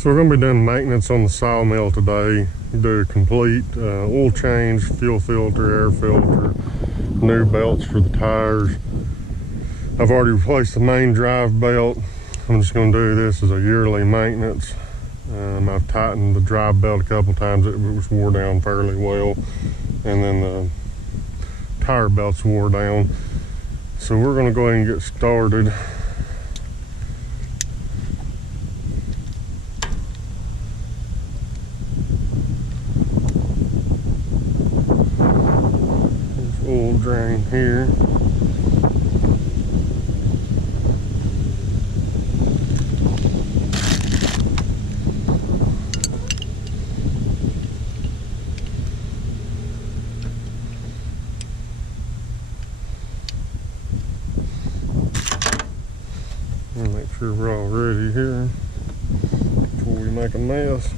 So we're going to be doing maintenance on the sawmill today. Do a complete oil change, fuel filter, air filter, new belts for the tires. I've already replaced the main drive belt. I'm just going to do this as a yearly maintenance. I've tightened the drive belt a couple times. It was wore down fairly well. And then the tire belts wore down. So we're going to go ahead and get started. Oil drain here. Make sure we're all ready here before we make a mess.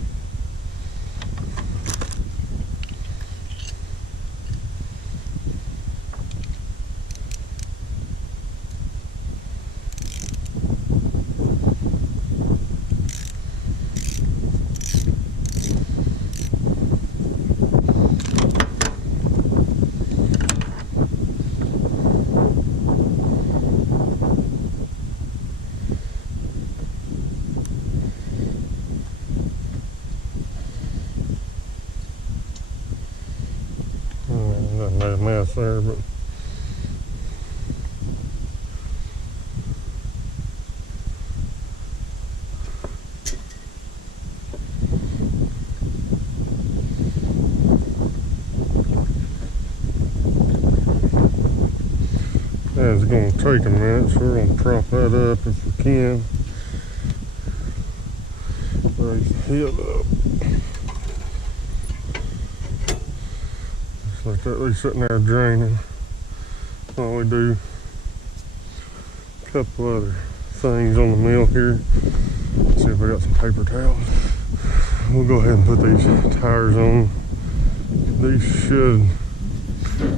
That made a mess there, but it's going to take a minute, so we're going to prop that up if we can. Raise the head up. Like that, they're sitting there draining while we do a couple other things on the mill here. Let's see if we got some paper towels. We'll go ahead and put these tires on. These should,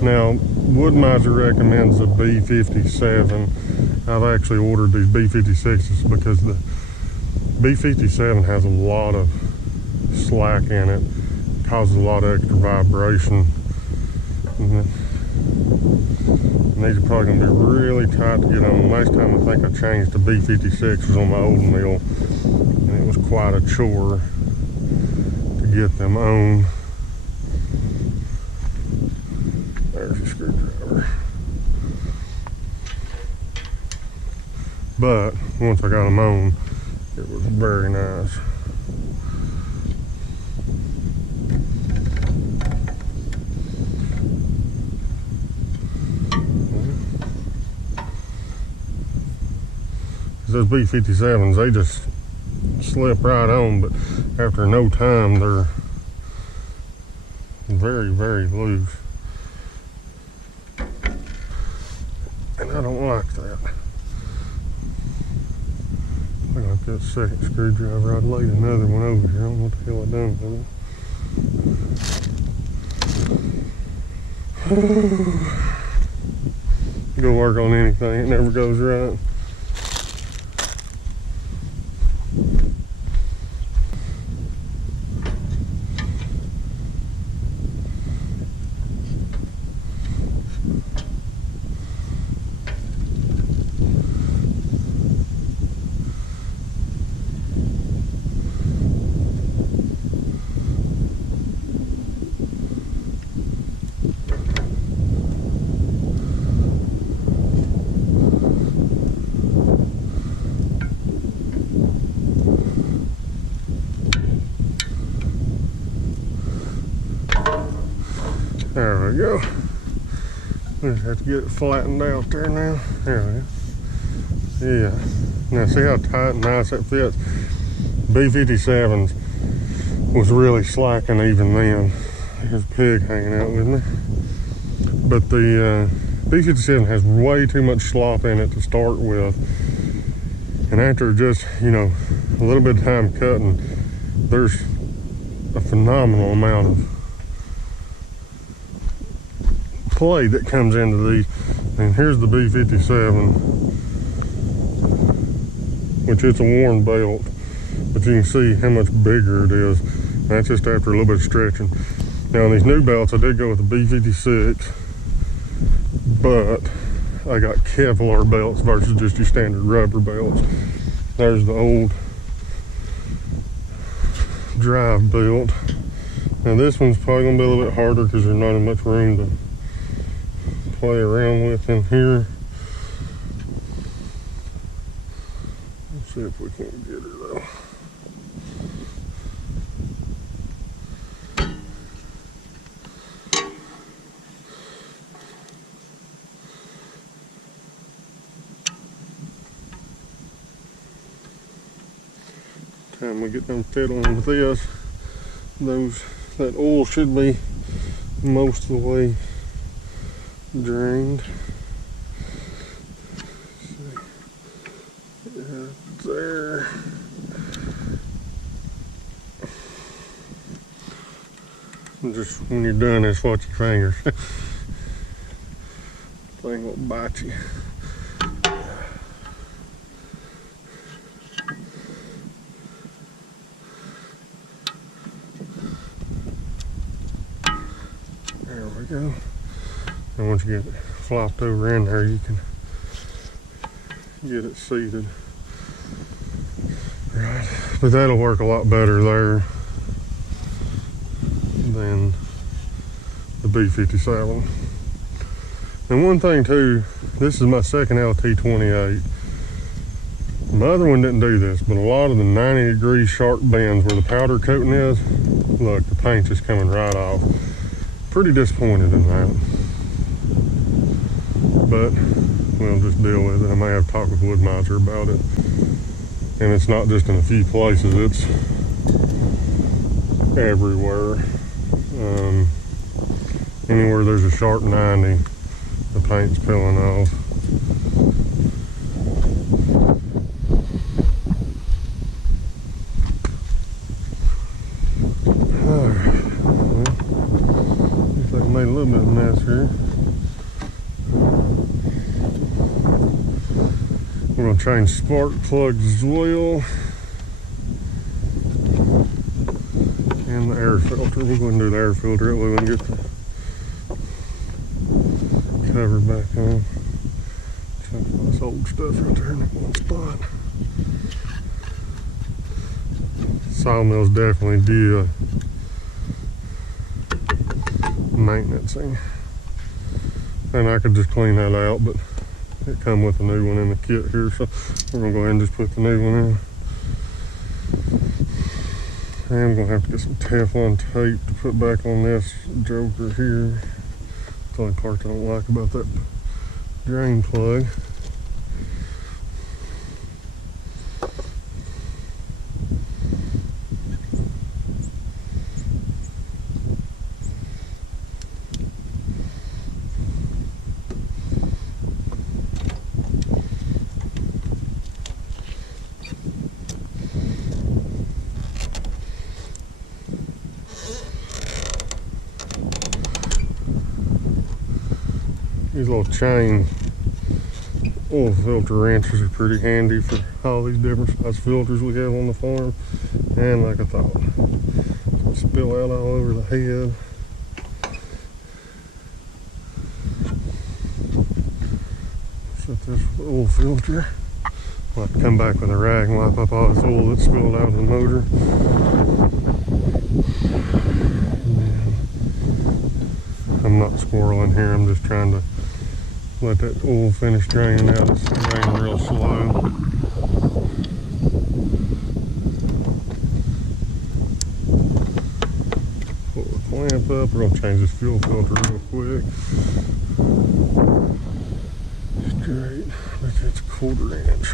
now Woodmizer recommends the B57. I've actually ordered these B56s because the B57 has a lot of slack in it, causes a lot of extra vibration. And these are probably going to be really tight to get on. Last time I think I changed to B56 was on my old mill, and it was quite a chore to get them on. There's a screwdriver. But once I got them on, it was very nice. Those B57s, they just slip right on, but after no time they're very, very loose. And I don't like that. I got that second screwdriver. I'd laid another one over here. I don't know what the hell I done with it. Go work on anything, it never goes right. There we go. We just have to get it flattened out there now. There we go. Yeah. Now see how tight and nice that fits? B57s was really slacking even then. There's a pig hanging out with me. But the B57 has way too much slop in it to start with. And after just, you know, a little bit of time cutting, there's a phenomenal amount of play that comes into these. And here's the B57, which it's a worn belt, but but you can see how much bigger it is. That's just after a little bit of stretching. Now on these new belts, I did go with the B56, but I got Kevlar belts versus just your standard rubber belts. There's the old drive belt. Now this one's probably gonna be a little bit harder because there's not as much room to play around with in here. Let's see if we can get her though. Time we get them fiddling with this, that oil should be most of the way drained. Yeah, there. And just when you're done, just watch your fingers. Thing will bite you. There we go. And once you get it flopped over in there, you can get it seated. Right. But that'll work a lot better there than the B57. And one thing too, this is my second LT28. My other one didn't do this, but a lot of the 90-degree sharp bends where the powder coating is, look, the paint's just coming right off. Pretty disappointed in that, but we'll just deal with it. I may have to talk with Woodmizer about it. And it's not just in a few places, it's everywhere. Anywhere there's a sharp 90, the paint's peeling off. Made a little bit of a mess here. We're going to change spark plugs as well. And the air filter. We're going to do the air filter that way we can get the cover back on. Change all this old stuff right there in that one spot. Sawmill's definitely due maintenancing, and I could just clean that out, but it come with a new one in the kit here, so we're gonna go ahead and just put the new one in. And I'm gonna have to get some Teflon tape to put back on this joker here. That's the only part I don't like about that drain plug. These little chain oil filter wrenches are pretty handy for all these different size filters we have on the farm. And like I thought, spill out all over the head. Set this with the oil filter. I'll have to come back with a rag and wipe up all this oil that spilled out of the motor. I'm not squirreling here, I'm just trying to let that oil finish draining out. It's draining real slow. Pull the clamp up. We're going to change this fuel filter real quick. Straight, like that's 1/4 inch.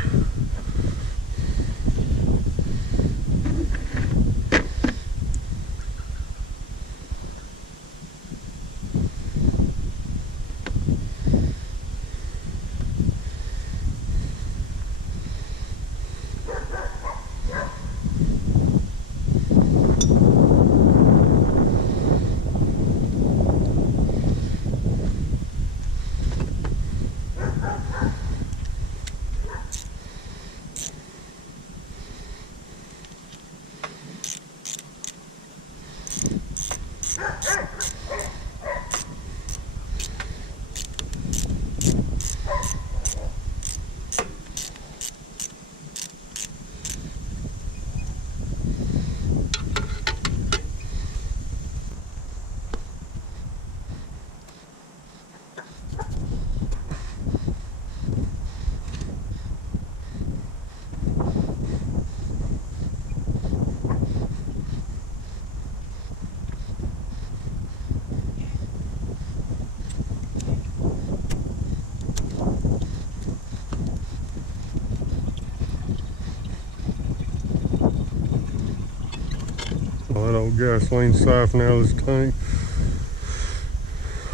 that old gasoline siphon out of this tank.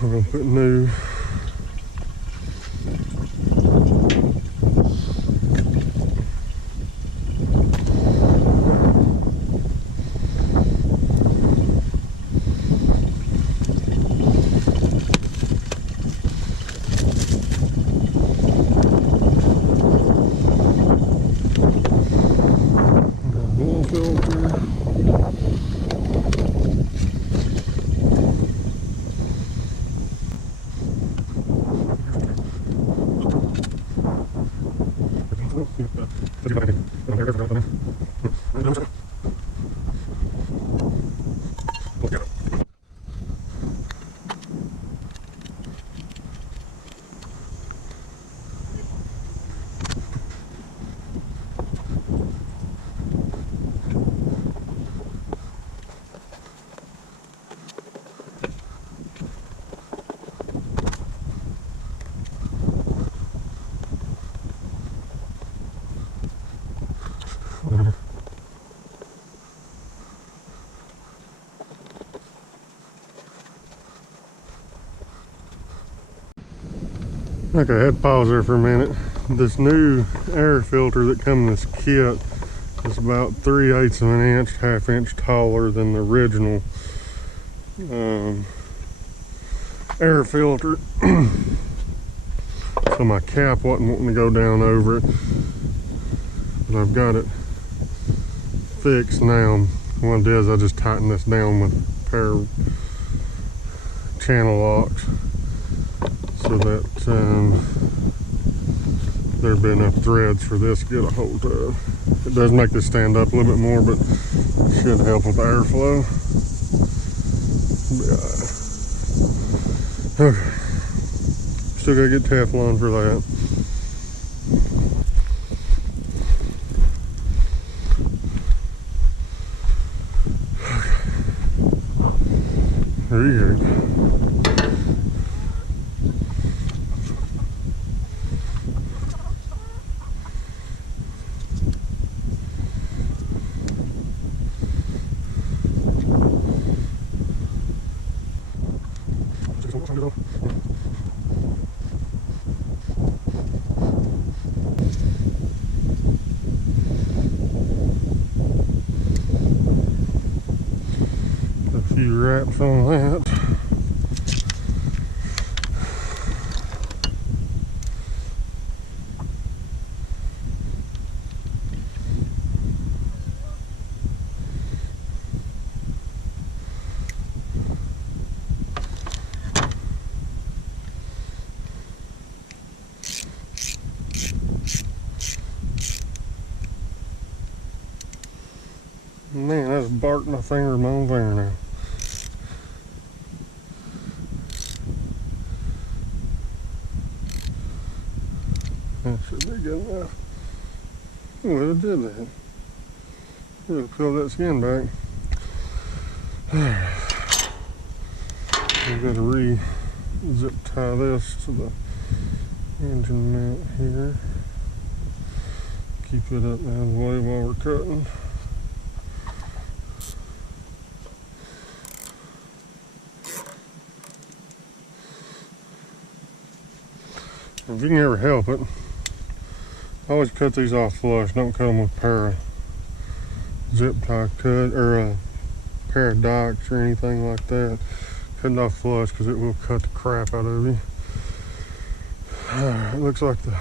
We're gonna put new. Okay, I had to pause there for a minute. This new air filter that comes in this kit is about 3/8 of an inch, ½ inch taller than the original air filter. So my cap wasn't wanting to go down over it, but I've got it fixed now. What I did is I just tightened this down with a pair of channel locks, so that there'd be enough threads for this to get a hold of. It does make this stand up a little bit more, but it should help with airflow. Okay, still gotta get Teflon for that. There you go. A few wraps on that. Man, I just barked my finger in my own fingernail. That should be good enough. Oh, it did that. It'll peel that skin back. I've got to re-zip tie this to the engine mount here. Keep it up out of the way while we're cutting. If you can ever help it, always cut these off flush. Don't cut them with a pair of zip tie cut or a pair of dikes or anything like that. Cut it off flush because it will cut the crap out of you. It looks like the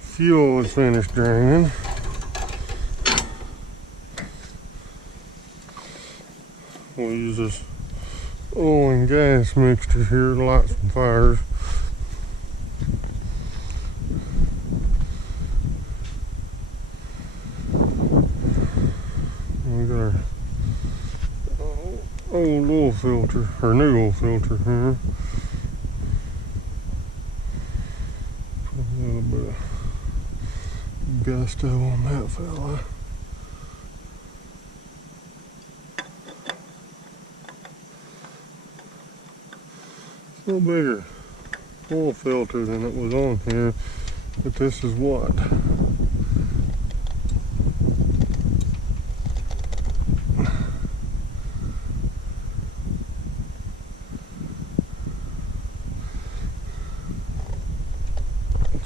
fuel is finished draining. We'll use this oil and gas mixture here to light some fires. We got our old oil filter, or new oil filter here. Put a little bit of gusto on that fella. It's a little bigger oil filter than it was on here, but this is what?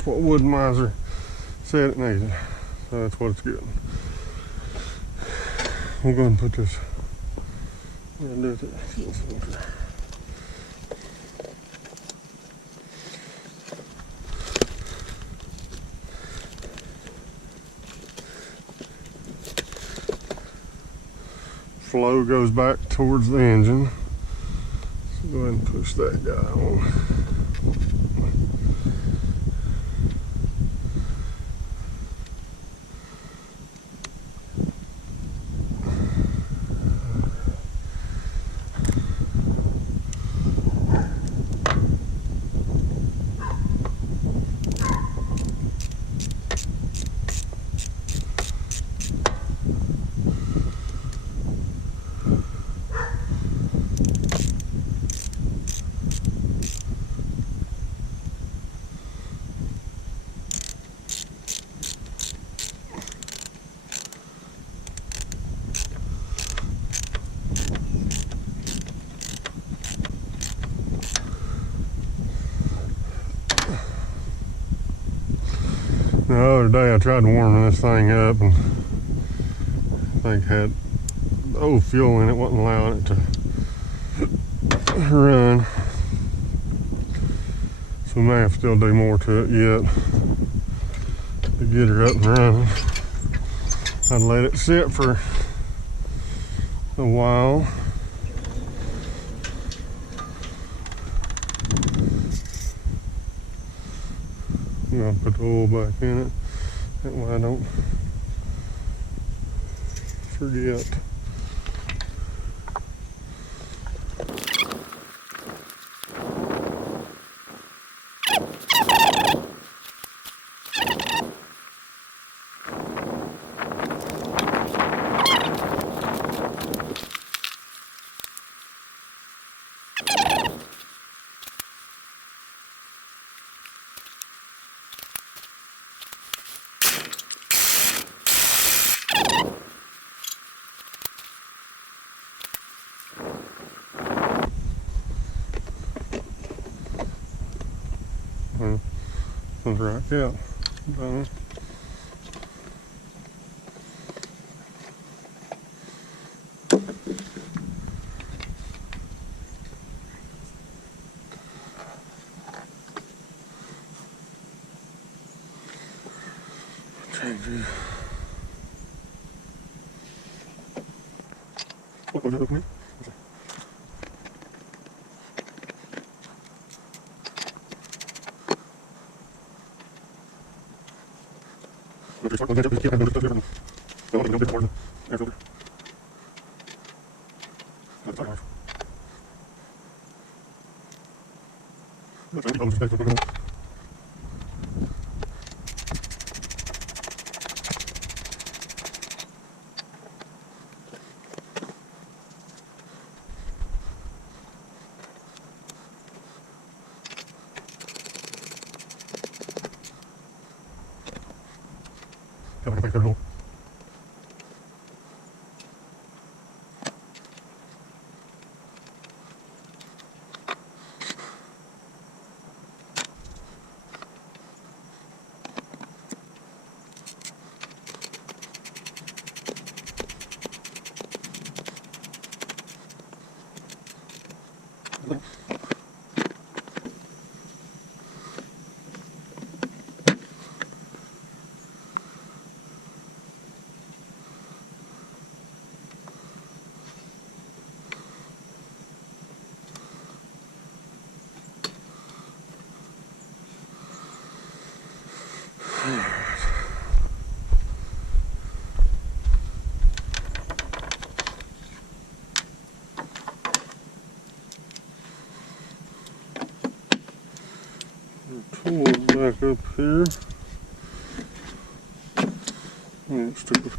what Woodmizer said it needed. So that's what it's getting. We'll go ahead and put this. We're gonna do it. Flow goes back towards the engine. So go ahead and push that guy on. The other day I tried warming this thing up and I think had old fuel in it, wasn't allowing it to run. So we may have to still do more to it yet to get her up and running. I'd let it sit for a while. I'm gonna put the oil back in it. That way I don't forget. Sounds right, yeah. Change it. What was it with me? Tool back up here. And stick it.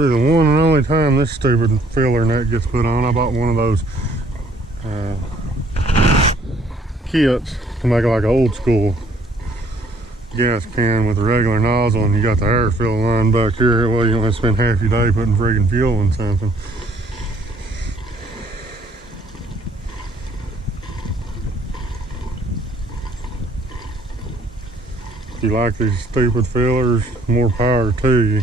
be the one and only time this stupid filler nut gets put on. I bought one of those kits to make it like an old school gas can with a regular nozzle, and you got the air fill line back here. Well, you don't have to spend half your day putting friggin' fuel in something. If you like these stupid fillers, more power to you.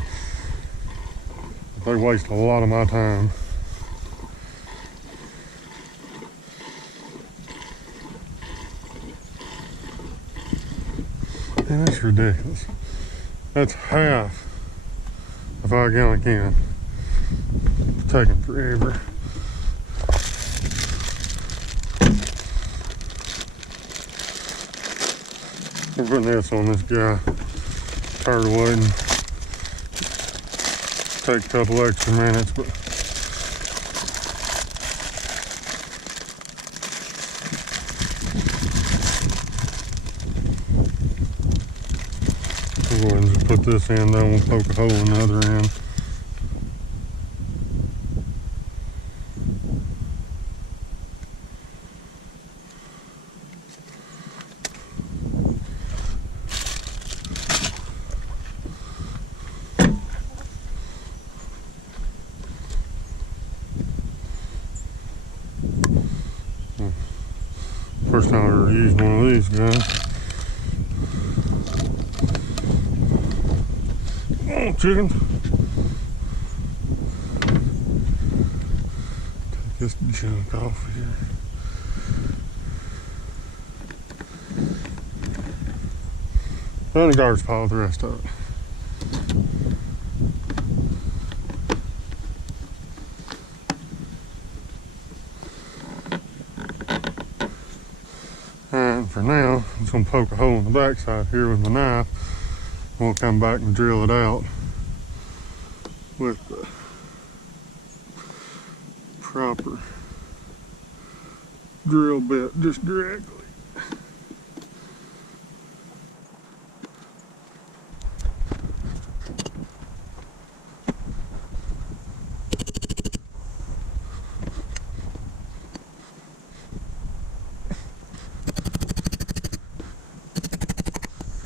They waste a lot of my time. Man, that's ridiculous. That's half a 5-gallon can. It's taking forever. We're putting this on this guy. Tired of waiting. Take a couple extra minutes, but we'll go ahead and just put this end on. We'll poke a hole in the other end. First time I've ever used one of these guys. Oh, chickens. Take this junk off here. And the garbage pile with the rest of it. And for now, I'm just going to poke a hole in the backside here with my knife. We'll come back and drill it out with the proper drill bit just directly.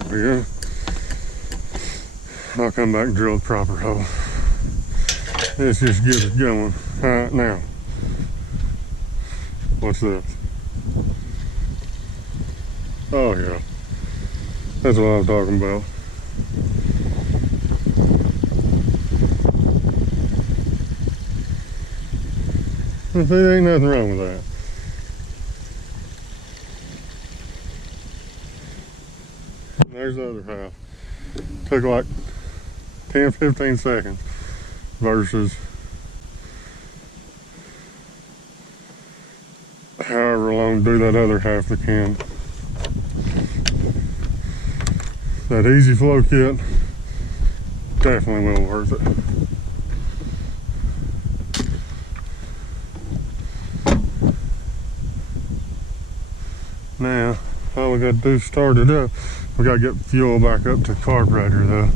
There we go. I'll come back and drill the proper hole. Let's just get it going. Alright, now. What's this? Oh yeah. That's what I was talking about. There ain't nothing wrong with that. There's the other half. Took like 10-15 seconds versus however long to do that other half of the can. That easy flow kit, definitely well worth it. Now, all we got to do is start it up. We got to get fuel back up to the carburetor though.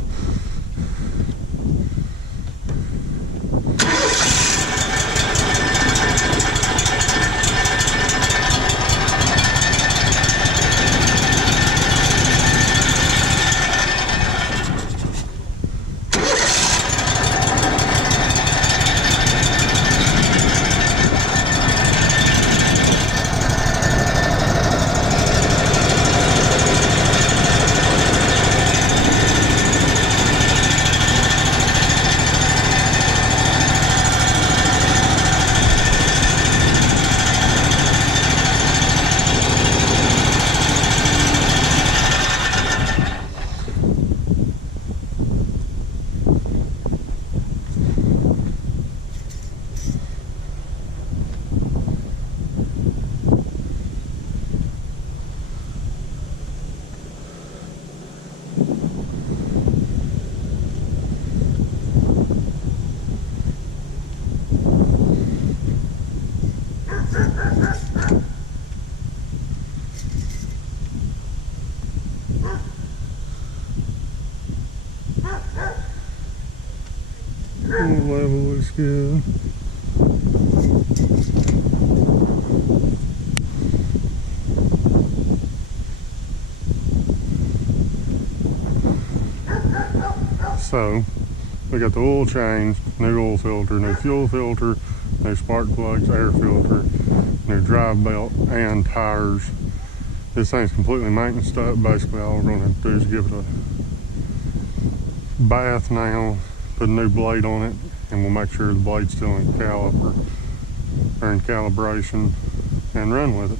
good. So we got the oil changed, new oil filter, new fuel filter, new spark plugs, air filter, new drive belt, and tires. This thing's completely maintenance up. Basically all we're going to do is give it a bath now, put a new blade on it, and we'll make sure the blade's still in caliper or in calibration and run with it.